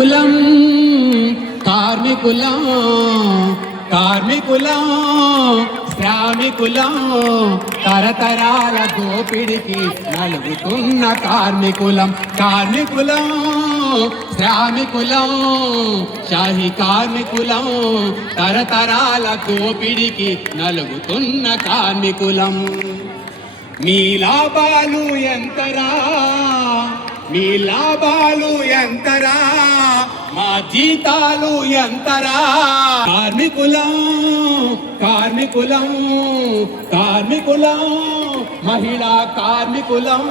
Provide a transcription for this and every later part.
కార్మికులం కార్మికులం కార్మికులం శ్రామికులం తరతరాల దోపిడికి నలుగుతున్న కార్మికులం కార్మికులం శ్రామికులం షాహి కార్మికులం తరతరాల దోపిడికి నలుగుతున్న కార్మికులం. మీ లాభాలు ఎంతరా? మీ లాభాలు ఎంతరా? మా జీతాలు ఎంతరా? కార్మికులం కార్మికులం కార్మికులం మహిళా కార్మికులం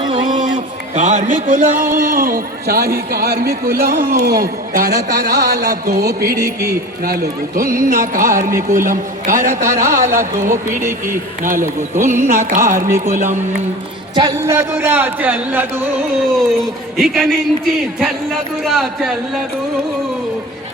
కార్మికులం షాహి కార్మికులం తరతరాల దోపిడికి నలుగుతున్న కార్మికులం తరతరాల దోపిడికి నలుగుతున్న కార్మికులం. చల్లదురా చల్లదు. ఇక నుంచి చల్లదురా చల్లదు.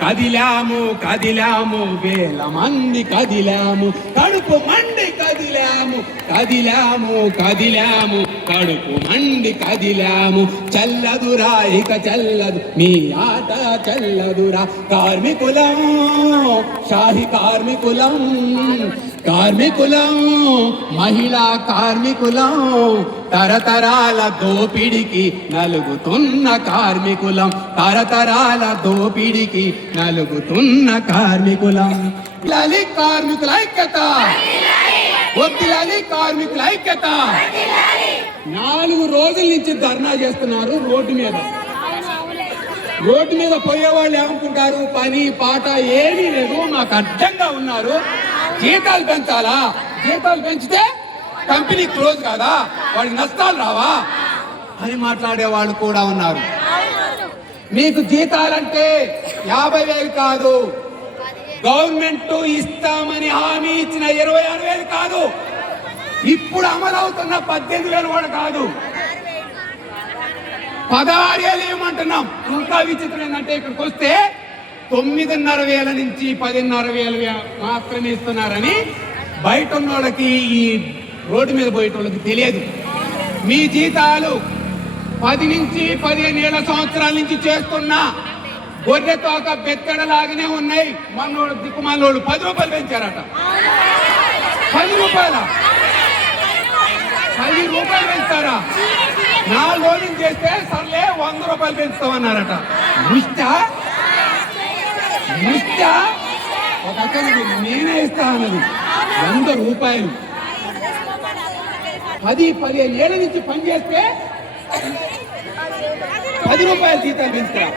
కదిలాము కదిలాము వేల మంది కదిలాము. కడుపు మండి కదిలాము కదిలాము కదిలాము. కడుపు మండి కదిలాము. చల్లదురా ఇక చల్లదు. నీ ఆట చల్లదురా. కార్మికులం. షాహి కార్మికులం కార్మికులం మహిళా కార్మికులం తరతరాల దోపిడికి నలుగుతున్న కార్మికులం తరతరాల దోపిడికి నలుగుతున్న కార్మికులం లలి కార్మికుల ఐక్యత వద్దులని కార్మికుల ఐక్యత నాలుగు రోజుల నుంచి ధర్నా చేస్తున్నారు రోడ్డు మీద. రోడ్డు మీద పోయే వాళ్ళు ఏమనుకుంటారు? పని పాట ఏమీ లేదు. మాకు అడ్డంగా ఉన్నారు. జీతాలు పెంచాలా? జీతాలు పెంచితే కంపెనీ క్లోజ్ కాదా? వాడికి నష్టాలు రావా? అని మాట్లాడే వాళ్ళు కూడా ఉన్నారు. మీకు జీతాలంటే యాభై వేలు కాదు. గవర్నమెంట్ ఇస్తామని హామీ ఇచ్చిన ఇరవై ఆరు వేలు కాదు. ఇప్పుడు అమలవుతున్న పద్దెనిమిది వేలు కూడా కాదు. పదహారు వేలు ఏమంటున్నాం? ఇంకా విచిత్రం ఏంటంటే ఇక్కడికి వస్తే తొమ్మిదిన్నర వేల నుంచి పదిన్నర వేలు మాత్రమే ఇస్తున్నారని బయట ఉన్న వాళ్ళకి ఈ రోడ్డు మీద పోయేట వాళ్ళకి తెలియదు. మీ జీతాలు పది నుంచి పదిహేను ఏళ్ళ సంవత్సరాల నుంచి చేస్తున్న గొర్రె తోక బెత్తడలాగానే ఉన్నాయి. మనోడు దిక్కుమాలోడు పది రూపాయలు పెంచారట. పది రూపాయల? పది రూపాయలు పెంచుతారా? నాలుగు రోజులు చేస్తే సర్లే వంద రూపాయలు పెంచుతామన్నారట. ముష్ట? ముష్ట? ఒక అతను నేనే ఇస్తా అన్నది. వంద రూపాయలు. పది పదిహేను ఏళ్ళ నుంచి పనిచేస్తే పది రూపాయలు జీతాలు పెంచుతారా?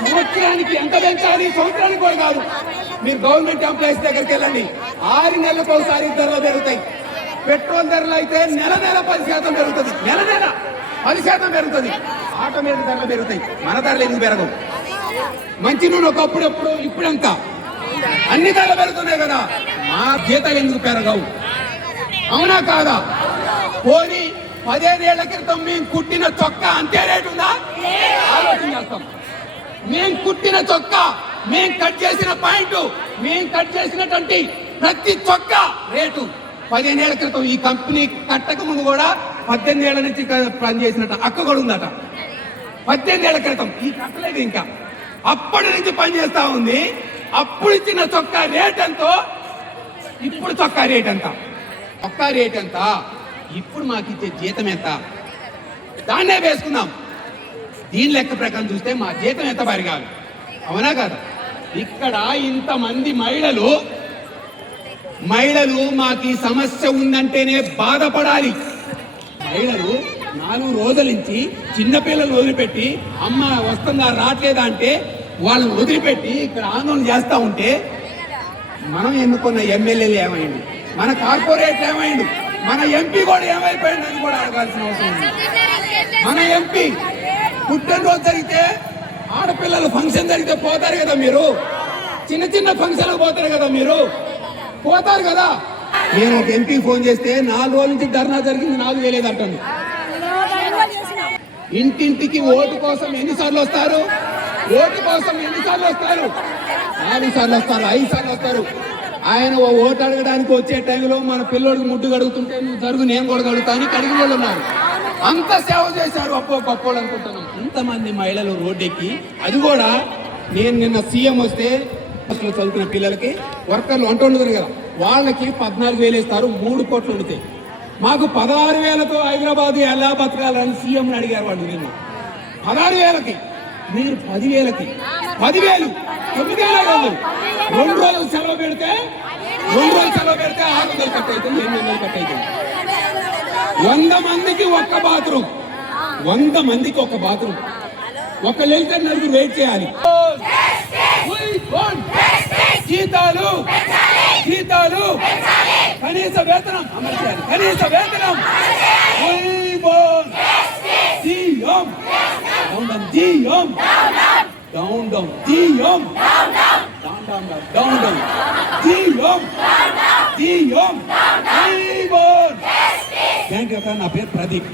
సంవత్సరానికి ఎంత పెంచాలి? సంవత్సరానికి కూడా కాదు. మీరు గవర్నమెంట్ ఎంప్లాయీస్ దగ్గరికి వెళ్ళండి. ఆరు నెలలకు ఒకసారి ధరలు పెరుగుతాయి పెట్రోల్ ధరలు అయితే నెల నెల పది శాతం పెరుగుతుంది. నెల నెల పది శాతం పెరుగుతుంది. ఆటోమేటిక్ ధరలు పెరుగుతాయి. మన ధరలు ఎందుకు పెరగవు? మంచి నూనె ఒకప్పుడు ఎప్పుడు ఇప్పుడు ఎంత? అన్ని ధరలు పెరుగుతున్నాయి కదా. మా జీతాలు ఎందుకు పెరగవు? అవునా కాదా? పోనీ పదిహేనేళ్ళ క్రితం మేము కుట్టిన చొక్కా అంతే రేటు ఉందా? ఆలోచన చేస్తాం. మేము కుట్టిన చొక్క మేము కట్ చేసిన పాయింట్ మేము కట్ చేసినటువంటి ప్రతి చొక్కా రేటు. పదిహేనేళ్ళ క్రితం ఈ కంపెనీ కట్టక ముందు కూడా పద్దెనిమిది ఏళ్ళ నుంచి పనిచేసినట్ట అక్క కూడా ఉందట. పద్దెనిమిది ఏళ్ళ క్రితం ఈ కట్టలేదు ఇంకా. అప్పటి నుంచి పనిచేస్తా ఉంది. అప్పుడు ఇచ్చిన చొక్కా రేట్ ఎంతో? ఇప్పుడు చొక్కా రేట్ ఎంత? చొక్కా రేట్ ఎంత? ఇప్పుడు మాకు ఇచ్చే జీతం ఎంత? దాన్నే వేసుకుందాం. దీని లెక్క ప్రకారం చూస్తే మా జీతం ఎంత పెరగాలి అవునా కదా? ఇక్కడ ఇంతమంది మహిళలు మహిళలు మాకు ఈ సమస్య ఉందంటేనే బాధపడాలి. మహిళలు నాలుగు రోజుల నుంచి చిన్నపిల్లలు వదిలిపెట్టి అమ్మ వస్తుందా రావట్లేదా? అంటే వాళ్ళని వదిలిపెట్టి ఇక్కడ ఆందోళన చేస్తూ ఉంటే మనం ఎన్నుకున్న ఎమ్మెల్యేలు ఏమైంది? మన కార్పొరేట్ ఏమైంది? మన ఎంపీ కూడా ఏమైపోయింది అని కూడా అడగాల్సిన అవసరం ఉంది. మన ఎంపీ పుట్టినరోజు జరిగితే ఆడపిల్లలు ఫంక్షన్ జరిగితే పోతారు కదా మీరు? చిన్న చిన్న ఫంక్షన్లకు పోతారు కదా మీరు? పోతారు కదా. నేను ఒక ఎంపీ ఫోన్ చేస్తే నాలుగు రోజుల నుంచి ధర్నా జరిగింది నాకు వేయలేదు అంటాను ఇంటింటికి ఓటు కోసం ఎన్నిసార్లు వస్తారు? ఓటు కోసం ఎన్నిసార్లు వస్తారు? నాలుగు సార్లు వస్తారు ఐదు సార్లు వస్తారు. ఆయన ఓ ఓటు అడగడానికి వచ్చే టైంలో మన పిల్లోడికి ముడ్డు కడుగుతుంటే నువ్వు జరుగు నేను కూడా కడుగుతాను కడిగిన వాళ్ళు ఉన్నారు. అంత సేవ చేశారు అప్పో గొప్పోళ్ళు అనుకుంటున్నాం. ఇంతమంది మహిళలు రోడ్డెక్కి. అది కూడా నేను నిన్న సీఎం వస్తే అసలు చదువుకున్న పిల్లలకి వర్కర్లు అంటూ కదా. వాళ్ళకి పద్నాలుగు వేలు ఇస్తారు మూడు కోట్లు ఉండితే. మాకు పదహారు వేలతో హైదరాబాద్ ఎలా బతకాలని సీఎం అడిగారు వాళ్ళు నిన్న. పదహారు వేలకి మీరు పదివేలకి పదివేలు తొమ్మిది వేల ఐదు వందలు రెండు రోజులు సెలవు పెడితే రెండు రోజులు సెలవు పెడితే ఆరు వందలు కట్ అవుతుంది ఎనిమిది వందలు కట్ అవుతుంది. వంద మందికి ఒక్క బాత్రూమ్. వంద మందికి ఒక బాత్రూమ్. ఒక వెళ్తే నలుగురు వెయిట్ చేయాలి. జీతాలు జీతాలు కనీస వేతనం అమలు చేయాలి కనీస వేతనం We want GM down down GM down down GM down down down down GM GM We want thank you నా పేరు ప్రదీప్